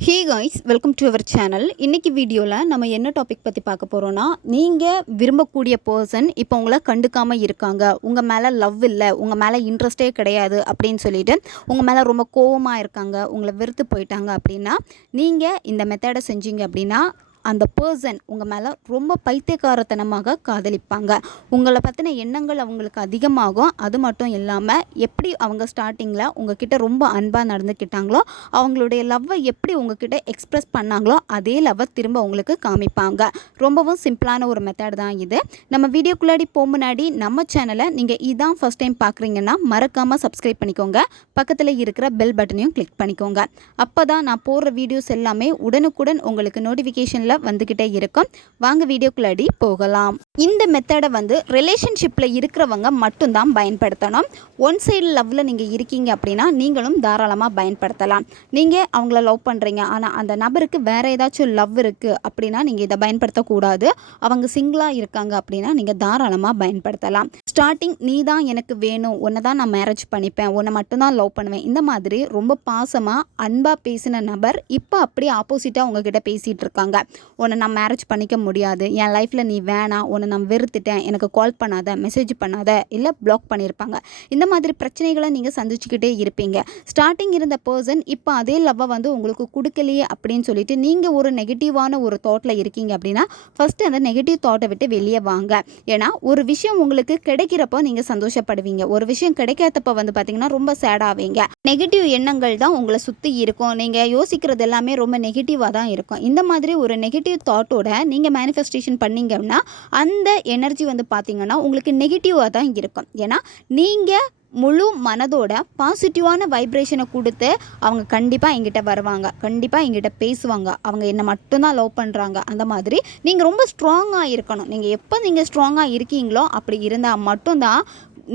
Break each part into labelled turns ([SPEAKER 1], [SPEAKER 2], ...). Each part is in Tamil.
[SPEAKER 1] Hi guys welcome to our channel இன்றைக்கி வீடியோவில் நம்ம என்ன டாபிக் பற்றி பார்க்க போகிறோன்னா நீங்கள் விரும்பக்கூடிய பர்சன் இப்போ உங்களை கண்டுக்காமல் இருக்காங்க. உங்கள் மேலே லவ் இல்லை உங்கள் மேலே இன்ட்ரெஸ்டே கிடையாது அப்படின்னு சொல்லிட்டு உங்கள் மேலே ரொம்ப கோவமாக இருக்காங்க உங்களை வெறுத்து போயிட்டாங்க அப்படின்னா நீங்கள் இந்த மெத்தடை செஞ்சீங்க அப்படின்னா அந்த பர்சன் உங்கள் மேலே ரொம்ப பைத்தியக்காரத்தனமாக காதலிப்பாங்க. உங்களை பற்றின எண்ணங்கள் அவங்களுக்கு அதிகமாகும். அது மட்டும் இல்லாமல் எப்படி அவங்க ஸ்டார்டிங்கில் உங்ககிட்ட ரொம்ப அன்பாக நடந்துக்கிட்டாங்களோ அவங்களுடைய லவ்வை எப்படி உங்ககிட்ட எக்ஸ்ப்ரெஸ் பண்ணாங்களோ அதே லவ்வை திரும்ப உங்களுக்கு காமிப்பாங்க. ரொம்பவும் சிம்பிளான ஒரு மெத்தட் தான் இது. நம்ம வீடியோக்குள்ளாடி போக முன்னாடி நம்ம சேனலை நீங்கள் இதான் ஃபஸ்ட் டைம் பார்க்குறீங்கன்னா மறக்காமல் சப்ஸ்கிரைப் பண்ணிக்கோங்க. பக்கத்தில் இருக்கிற பெல் பட்டனையும் கிளிக் பண்ணிக்கோங்க. அப்போ தான் நான் போடுற வீடியோஸ் எல்லாமே உடனுக்குடன் உங்களுக்கு நோட்டிஃபிகேஷனில் வந்துக்கிட்டே இருக்கும். வாங்க வீடியோக்குள்ளடி போகலாம். இந்த மெத்தடை வந்து ரிலேஷன்ஷிப்பில் இருக்கிறவங்க மட்டும்தான் பயன்படுத்தணும். ஒன் சைடு லவ்வில் நீங்கள் இருக்கீங்க அப்படின்னா நீங்களும் தாராளமாக பயன்படுத்தலாம். நீங்கள் அவங்கள லவ் பண்ணுறீங்க ஆனால் அந்த நபருக்கு வேறு ஏதாச்சும் லவ் இருக்குது அப்படின்னா நீங்கள் இதை பயன்படுத்தக்கூடாது. அவங்க சிங்கிளாக இருக்காங்க அப்படின்னா நீங்கள் தாராளமாக பயன்படுத்தலாம். ஸ்டார்டிங் நீ தான் எனக்கு வேணும். உன்னை தான் நான் மேரேஜ் பண்ணிப்பேன். உன்னை மட்டும்தான் லவ் பண்ணுவேன். இந்த மாதிரி ரொம்ப பாசமாக அன்பாக பேசின நபர் இப்போ அப்படியே ஆப்போசிட்டாக உங்ககிட்ட பேசிகிட்டு இருக்காங்க. உன்னை நான் மேரேஜ் பண்ணிக்க முடியாது. என் லைஃப்பில் நீ வேணாம். உன்னை நான் வெறுத்துட்டேன். எனக்கு கால் பண்ணாத மெசேஜ் பண்ணாத இல்லை பிளாக் பண்ணியிருப்பாங்க இந்த மாதிரி பிரச்சனைகளை நீங்கள் சந்திச்சுக்கிட்டே இருப்பீங்க. ஸ்டார்டிங் இருந்த பர்சன் இப்போ அதே லவ்வை வந்து உங்களுக்கு கொடுக்கலையே அப்படின்னு சொல்லிட்டு நீங்கள் ஒரு நெகட்டிவான ஒரு தாட்டில் இருக்கீங்க அப்படின்னா ஃபஸ்ட்டு அந்த நெகட்டிவ் தாட்டை விட்டு வெளியே வாங்க. ஏன்னா ஒரு விஷயம் உங்களுக்கு கிடைக்கிறப்போ நீங்கள் சந்தோஷப்படுவீங்க. ஒரு விஷயம் கிடைக்காதப்போ வந்து பார்த்தீங்கன்னா ரொம்ப சேடாவீங்க நெகட்டிவ் எண்ணங்கள் தான் உங்களை சுற்றி இருக்கும். நீங்கள் யோசிக்கிறது எல்லாமே ரொம்ப நெகட்டிவாக தான் இருக்கும். இந்த மாதிரி ஒரு நெகட்டிவ் தாட்டோட நீங்கள் மேனிஃபெஸ்டேஷன் பண்ணீங்கன்னா அந்த எனர்ஜி வந்து பார்த்தீங்கன்னா உங்களுக்கு நெகட்டிவாக தான் இருக்கும். ஏன்னா நீங்கள் முழு மனதோட பாசிட்டிவான வைப்ரேஷனை கொடுத்து அவங்க கண்டிப்பாக எங்கிட்ட வருவாங்க. கண்டிப்பாக எங்கிட்ட பேசுவாங்க. அவங்க என்னை மட்டும்தான் லவ் பண்ணுறாங்க அந்த மாதிரி நீங்கள் ரொம்ப ஸ்ட்ராங்காக இருக்கணும். நீங்கள் எப்போ நீங்கள் ஸ்ட்ராங்காக இருக்கீங்களோ அப்படி இருந்தால் மட்டும்தான்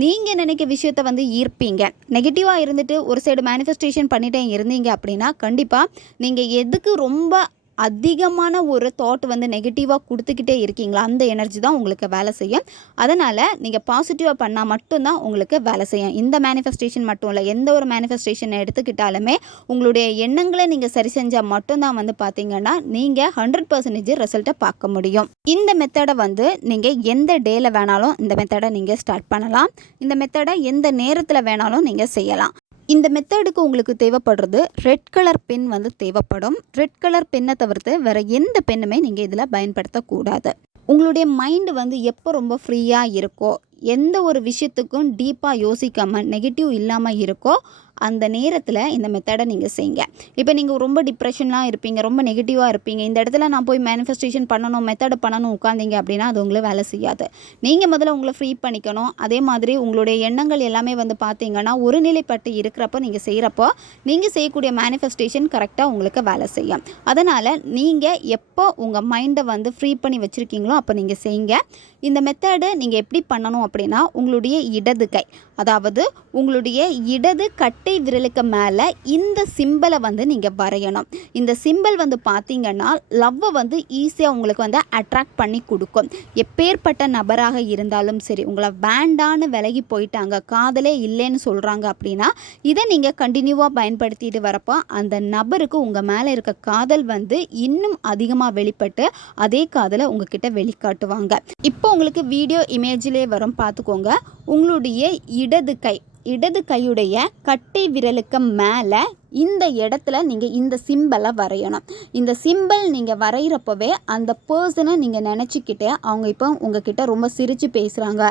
[SPEAKER 1] நீங்கள் நினைக்க விஷயத்த வந்து ஈர்ப்பீங்க. நெகட்டிவாக இருந்துட்டு ஒரு சைடு மேனிஃபெஸ்டேஷன் பண்ணிட்டே இருந்தீங்க அப்படின்னா கண்டிப்பாக நீங்கள் எதுக்கு ரொம்ப அதிகமான ஒரு தாட் வந்து நெகட்டிவாக கொடுத்துக்கிட்டே இருக்கீங்களா? அந்த எனர்ஜி தான் உங்களுக்கு வேலை செய்யும். அதனால் நீங்கள் பாசிட்டிவாக பண்ணால் மட்டும்தான் உங்களுக்கு வேலை செய்யும். இந்த மேனிஃபெஸ்டேஷன் மட்டும் இல்லை எந்த ஒரு மேனிஃபெஸ்டேஷனை எடுத்துக்கிட்டாலுமே உங்களுடைய எண்ணங்களை நீங்கள் சரி செஞ்சால் மட்டும்தான் வந்து பார்த்தீங்கன்னா நீங்கள் ஹண்ட்ரட் பர்சன்டேஜ் ரிசல்ட்டை பார்க்க முடியும். இந்த மெத்தடை வந்து நீங்கள் எந்த டேயில் வேணாலும் இந்த மெத்தடை நீங்கள் ஸ்டார்ட் பண்ணலாம். இந்த மெத்தடை எந்த நேரத்தில் வேணாலும் நீங்கள் செய்யலாம். இந்த மெத்தடுக்கு உங்களுக்கு தேவைப்படுறது ரெட் கலர் பென் வந்து தேவைப்படும். ரெட் கலர் பென்னை தவிர்த்து வேறு எந்த பெண்ணுமே நீங்கள் இதில் பயன்படுத்தக்கூடாது. உங்களுடைய மைண்டு வந்து எப்போ ரொம்ப ஃப்ரீயாக இருக்கோ எந்த ஒரு விஷயத்துக்கும் டீப்பாக யோசிக்காமல் நெகட்டிவ் இல்லாமல் இருக்கோ அந்த நேரத்தில் இந்த மெத்தடை நீங்கள் செய்யுங்க இப்போ நீங்கள் ரொம்ப டிப்ரெஷன்லாம் இருப்பீங்க ரொம்ப நெகட்டிவாக இருப்பீங்க இந்த இடத்துல நான் போய் மேனிஃபெஸ்டேஷன் பண்ணணும் மெத்தடை பண்ணணும் உட்காந்தீங்க அப்படின்னா அது உங்களுக்கு வேலை செய்யாது. நீங்கள் முதல்ல உங்களை ஃப்ரீ பண்ணிக்கணும். அதே மாதிரி உங்களுடைய எண்ணங்கள் எல்லாமே வந்து பார்த்தீங்கன்னா ஒருநிலைப்பட்டு இருக்கிறப்போ நீங்கள் செய்கிறப்போ நீங்கள் செய்யக்கூடிய மேனிஃபெஸ்டேஷன் கரெக்டாக உங்களுக்கு வேலை செய்யும். அதனால் நீங்கள் எப்போ உங்கள் மைண்டை வந்து ஃப்ரீ பண்ணி வச்சுருக்கீங்களோ அப்போ நீங்கள் செய்யுங்க இந்த மெத்தடு நீங்கள் எப்படி பண்ணணும் அப்படின்னா உங்களுடைய இடது கை அதாவது உங்களுடைய இடது கட் கட்டை விரலுக்கு மேலே இந்த சிம்பிளை வந்து நீங்கள் வரையணும். இந்த சிம்பிள் வந்து பார்த்தீங்கன்னா லவ்வை வந்து ஈஸியாக உங்களுக்கு வந்து அட்ராக்ட் பண்ணி கொடுக்கும். எப்பேற்பட்ட நபராக இருந்தாலும் சரி உங்களை வேண்டான்னு விலகி போயிட்டாங்க காதலே இல்லைன்னு சொல்கிறாங்க அப்படின்னா இதை நீங்கள் கண்டினியூவாக பயன்படுத்திட்டு வரப்போ அந்த நபருக்கு உங்கள் மேலே இருக்க காதல் வந்து இன்னும் அதிகமாக வெளிப்பட்டு அதே காதலை உங்ககிட்ட வெளிக்காட்டுவாங்க. இப்போ உங்களுக்கு வீடியோ இமேஜிலே வரும் பார்த்துக்கோங்க உங்களுடைய இடது கை இடது கையுடைய கட்டை விரலுக்கு மேலே இந்த இடத்துல நீங்கள் இந்த சிம்பிளை வரையணும். இந்த சிம்பிள் நீங்கள் வரைகிறப்பவே அந்த பர்சனை நீங்கள் நினச்சிக்கிட்டே அவங்க இப்போ உங்ககிட்ட ரொம்ப சிரித்து பேசுகிறாங்க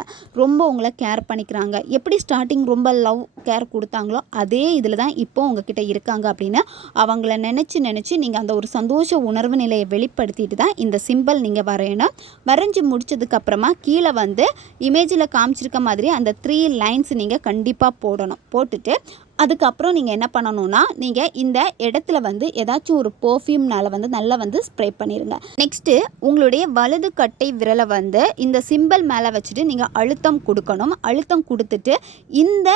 [SPEAKER 1] ரொம்ப உங்களை கேர் பண்ணிக்கிறாங்க. எப்படி ஸ்டார்டிங் ரொம்ப லவ் கேர் கொடுத்தாங்களோ அதே இதில் தான் இப்போ உங்ககிட்ட இருக்காங்க அப்படின்னு அவங்கள நினச்சி நினச்சி நீங்கள் அந்த ஒரு சந்தோஷ உணர்வு நிலையை வெளிப்படுத்திட்டு தான் இந்த சிம்பிள் நீங்கள் வரையணும். வரைஞ்சி முடிச்சதுக்கப்புறமா கீழே வந்து இமேஜில் காமிச்சிருக்க மாதிரி அந்த த்ரீ லைன்ஸ் நீங்கள் கண்டிப்பாக போடணும். போட்டுட்டு அதுக்கப்புறம் நீங்கள் என்ன பண்ணணும்னா நீங்கள் இந்த இடத்துல வந்து ஏதாச்சும் ஒரு பர்ஃப்யூம்னால் வந்து நல்லா வந்து ஸ்ப்ரே பண்ணிடுங்க நெக்ஸ்ட்டு உங்களுடைய வலது கட்டை விரலை வந்து இந்த சிம்பிள் மேலே வச்சுட்டு நீங்கள் அழுத்தம் கொடுக்கணும். அழுத்தம் கொடுத்துட்டு இந்த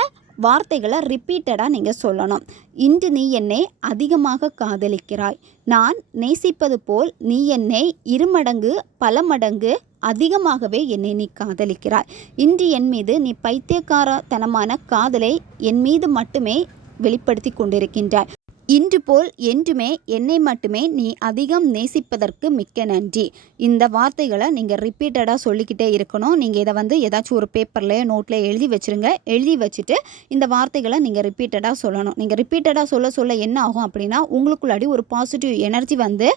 [SPEAKER 1] வார்த்தைகளை ரிப்பீட்டடாக நீங்கள் சொல்லணும். இன்று நீ என்னை அதிகமாக காதலிக்கிறாய். நான் நேசிப்பது போல் நீ என்னை இருமடங்கு பல மடங்கு அதிகமாகவே என்னை நீ காதலிக்கிறாய். இன்று என் மீது நீ பைத்தியக்காரத்தனமான காதலை என் மீது மட்டுமே வெளிப்படுத்தி கொண்டிருக்கின்றாய். இன்று போல் என்றுமே என்னை மட்டுமே நீ அதிகம் நேசிப்பதற்கு மிக்க நன்றி. இந்த வார்த்தைகளை நீங்கள் ரிப்பீட்டடாக சொல்லிக்கிட்டே இருக்கணும். நீங்கள் இதை வந்து ஏதாச்சும் ஒரு பேப்பர்லையோ நோட்டில் எழுதி வச்சுருங்க. எழுதி வச்சுட்டு இந்த வார்த்தைகளை நீங்கள் ரிப்பீட்டடாக சொல்லணும். நீங்கள் ரிப்பீட்டடாக சொல்ல சொல்ல என்ன ஆகும் அப்படின்னா உங்களுக்குள்ளாடி ஒரு பாசிட்டிவ் எனர்ஜி வந்து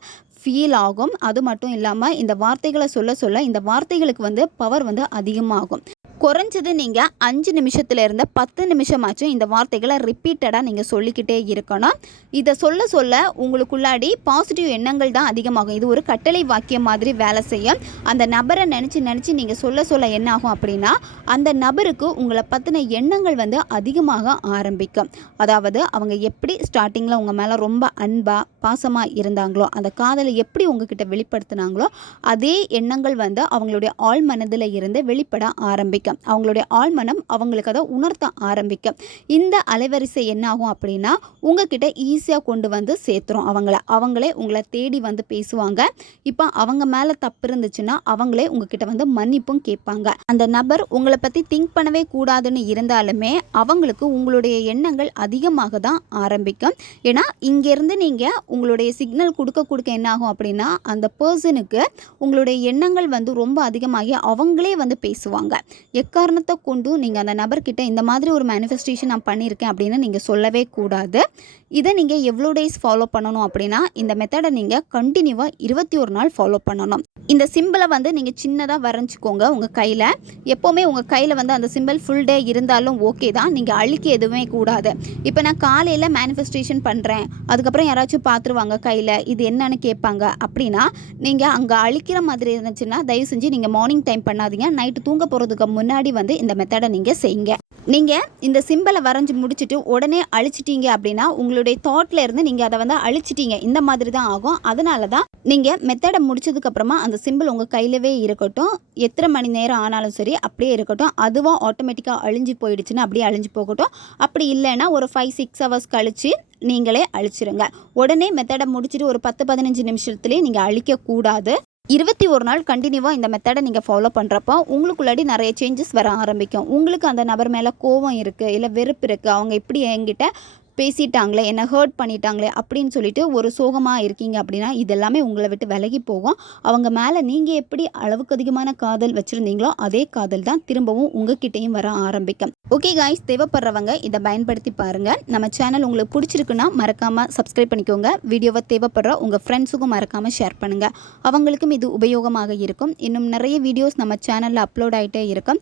[SPEAKER 1] ஃபீல் ஆகும். அது மட்டும் இல்லாமல் இந்த வார்த்தைகளை சொல்ல சொல்ல இந்த வார்த்தைகளுக்கு வந்து பவர் வந்து அதிகமாகும். குறைஞ்சது நீங்கள் அஞ்சு நிமிஷத்துலேருந்து பத்து நிமிஷமாச்சும் இந்த வார்த்தைகளை ரிப்பீட்டடாக நீங்கள் சொல்லிக்கிட்டே இருக்கணும். இதை சொல்ல சொல்ல உங்களுக்குள்ளாடி பாசிட்டிவ் எண்ணங்கள் தான் அதிகமாகும். இது ஒரு கட்டளை வாக்கியம் மாதிரி வேலை செய்யும். அந்த நபரை நினச்சி நினச்சி நீங்கள் சொல்ல சொல்ல என்ன ஆகும் அப்படின்னா அந்த நபருக்கு உங்களை பற்றின எண்ணங்கள் வந்து அதிகமாக ஆரம்பிக்கும். அதாவது அவங்க எப்படி ஸ்டார்டிங்கில் உங்கள் மேலே ரொம்ப அன்பாக பாசமாக இருந்தாங்களோ அந்த காதலை எப்படி உங்ககிட்ட வெளிப்படுத்தினாங்களோ அதே எண்ணங்கள் வந்து அவங்களுடைய ஆள் மனதில் இருந்து வெளிப்பட ஆரம்பிக்கும். அவங்களுடைய ஆழ்மனம் அவங்களுக்கு அதை உணர்த்த ஆரம்பிக்கும். இந்த அலைவரிசை என்ன ஆகும் அப்படின்னா உங்ககிட்ட ஈஸியாக கொண்டு வந்து சேர்த்துரும். அவங்கள அவங்களே உங்களை தேடி வந்து பேசுவாங்க. இப்போ அவங்க மேலே தப்பு இருந்துச்சுன்னா அவங்களே உங்ககிட்ட வந்து மன்னிப்பும் கேட்பாங்க. அந்த நபர் உங்களை பற்றி திங்க் பண்ணவே கூடாதுன்னு இருந்தாலுமே அவங்களுக்கு உங்களுடைய எண்ணங்கள் அதிகமாக தான் ஆரம்பிக்கும். ஏன்னா இங்கேருந்து நீங்கள் உங்களுடைய சிக்னல் கொடுக்க கொடுக்க என்ன ஆகும் அப்படின்னா அந்த பர்சனுக்கு உங்களுடைய எண்ணங்கள் வந்து ரொம்ப அதிகமாகி அவங்களே வந்து பேசுவாங்க. எக்காரணத்தை கொண்டும் நீங்கள் அந்த நபர்கிட்ட இந்த மாதிரி ஒரு மேனிஃபெஸ்டேஷன் நான் பண்ணியிருக்கேன் அப்படின்னு நீங்கள் சொல்லவே கூடாது. இதை நீங்கள் எவ்வளோ டேஸ் ஃபாலோ பண்ணணும் அப்படின்னா இந்த மெத்தடை நீங்கள் கண்டினியூவாக இருபத்தி ஒரு நாள் ஃபாலோ பண்ணணும். இந்த சிம்பிளை வந்து நீங்கள் சின்னதாக வரைஞ்சிக்கோங்க உங்கள் கையில். எப்போவுமே உங்கள் கையில் வந்து அந்த சிம்பிள் ஃபுல் டே இருந்தாலும் ஓகே தான். நீங்கள் அழிக்க எதுவுமே கூடாது. இப்போ நான் காலையில் மேனிஃபெஸ்டேஷன் பண்ணுறேன் அதுக்கப்புறம் யாராச்சும் பார்த்துருவாங்க கையில் இது என்னன்னு கேட்பாங்க அப்படின்னா நீங்கள் அங்கே அழிக்கிற மாதிரி இருந்துச்சுன்னா தயவு செஞ்சு நீங்கள் மார்னிங் டைம் பண்ணாதீங்க. நைட்டு தூங்க போகிறதுக்கு முன்னாடி முன்னாடி வந்து இந்த மெத்தடை நீங்கள் செய்யுங்க. நீங்கள் இந்த சிம்பிளை வரைஞ்சி முடிச்சுட்டு உடனே அழிச்சிட்டீங்க அப்படின்னா உங்களுடைய தாட்டில் இருந்து நீங்கள் அதை வந்து அழிச்சிட்டீங்க. இந்த மாதிரி தான் ஆகும். அதனால தான் நீங்கள் மெத்தடை முடிச்சதுக்கப்புறமா அந்த சிம்பிள் உங்கள் கையிலவே இருக்கட்டும். எத்தனை மணி நேரம் ஆனாலும் சரி அப்படியே இருக்கட்டும். அதுவும் ஆட்டோமேட்டிக்காக அழிஞ்சு போயிடுச்சுன்னா அப்படியே அழிஞ்சு போகட்டும். அப்படி இல்லைன்னா ஒரு ஃபைவ் சிக்ஸ் ஹவர்ஸ் கழித்து நீங்களே அழிச்சிருங்க. உடனே மெத்தடை முடிச்சுட்டு ஒரு பத்து பதினஞ்சு நிமிஷத்துலேயே நீங்கள் அழிக்கக்கூடாது. இருபத்தி ஒரு நாள் கண்டினியூவாக இந்த மெத்தடை நீங்கள் ஃபாலோ பண்ணுறப்போ உங்களுக்குள்ளாடி நிறைய சேஞ்சஸ் வர ஆரம்பிக்கும். உங்களுக்கு அந்த நபர் மேலே கோவம் இருக்குது இல்லை வெறுப்பு இருக்குது அவங்க இப்படி என்கிட்ட பேசிட்டாங்களே என்னை ஹர்ட் பண்ணிட்டாங்களே அப்படின்னு சொல்லிட்டு ஒரு சோகமாக இருக்கீங்க அப்படின்னா இதெல்லாமே உங்களை விட்டு விலகி போகும். அவங்க மேலே நீங்கள் எப்படி அளவுக்கு அதிகமான காதல் வச்சுருந்தீங்களோ அதே காதல் தான் திரும்பவும் உங்ககிட்டையும் வர ஆரம்பிக்கும். ஓகே காய்ஸ் தேவைப்படுறவங்க இதை பயன்படுத்தி பாருங்கள் நம்ம சேனல் உங்களுக்கு பிடிச்சிருக்குன்னா மறக்காமல் சப்ஸ்கிரைப் பண்ணிக்கோங்க. வீடியோவை தேவைப்படுற உங்கள் ஃப்ரெண்ட்ஸுக்கும் மறக்காமல் ஷேர் பண்ணுங்கள் அவங்களுக்கும் இது உபயோகமாக இருக்கும். இன்னும் நிறைய வீடியோஸ் நம்ம சேனலில் அப்லோட் ஆகிட்டே இருக்கும்.